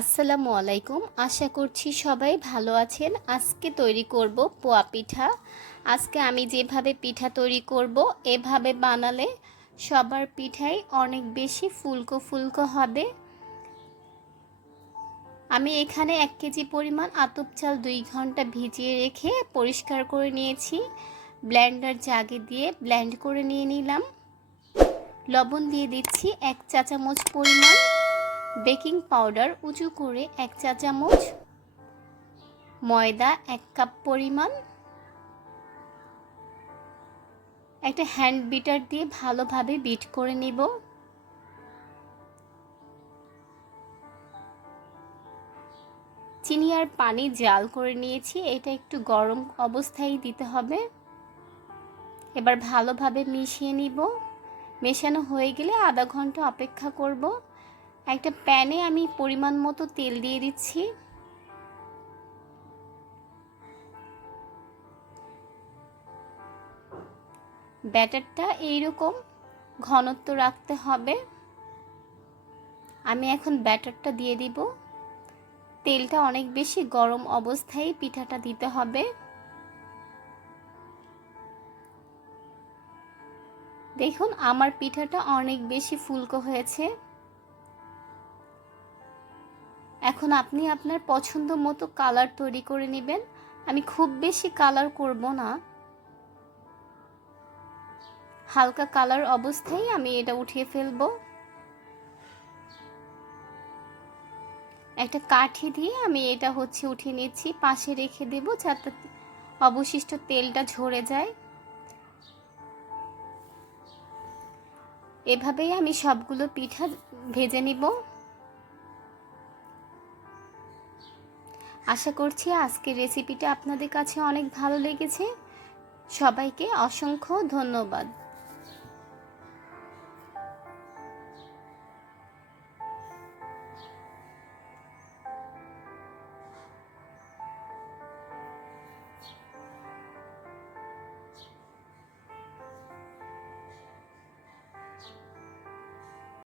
আসসালামু আলাইকুম। আশা করছি সবাই ভালো আছেন। আজকে তৈরি করব পোয়া পিঠা। আজকে আমি যেভাবে পিঠা তৈরি করব, এভাবে বানালে সবার পিঠাই অনেক বেশি ফুলকো ফুলকো হবে। আমি এখানে এক কেজি পরিমাণ আতপ চাল দুই ঘণ্টা ভিজিয়ে রেখে পরিষ্কার করে নিয়েছি। ব্ল্যান্ডার জাগে দিয়ে ব্ল্যান্ড করে নিয়ে নিলাম। লবণ দিয়ে দিচ্ছি এক চা চামচ পরিমাণ। বেকিং পাউডার উঁচু করে এক চা চামচ, ময়দা এক কাপ পরিমাণ, একটা হ্যান্ড বিটার দিয়ে ভালোভাবে বিট করে নিব। চিনি আর পানি জাল করে নিয়েছি, এটা একটু গরম অবস্থায় দিতে হবে। এবার ভালোভাবে মিশিয়ে নিব। মেশানো হয়ে গেলে আধা ঘণ্টা অপেক্ষা করব। একটা প্যানে আমি পরিমাণ মতো তেল দিয়ে দিচ্ছি। ব্যাটারটা এইরকম ঘনত্ব রাখতে হবে। আমি এখন ব্যাটারটা দিয়ে দিব। তেলটা অনেক বেশি গরম অবস্থায় পিঠাটা দিতে হবে। দেখুন, আমার পিঠাটা অনেক বেশি ফুলকো হয়েছে। এখন আপনি আপনার পছন্দ মতো কালার তৈরি করে নেবেন। আমি খুব বেশি কালার করব না। হালকা কালার অবস্থায় আমি এটা উঠিয়ে ফেলব। একটা কাঠি দিয়ে আমি এটা হচ্ছে উঠিয়ে নিচ্ছি, পাশে রেখে দেব যাতে অবশিষ্ট তেলটা ঝরে যায়। এভাবেই আমি সবগুলো পিঠা ভেজে নিব। আশা করছি আজকের রেসিপিটা আপনাদের কাছে অনেক ভালো লেগেছে। সবাইকে অসংখ্য ধন্যবাদ।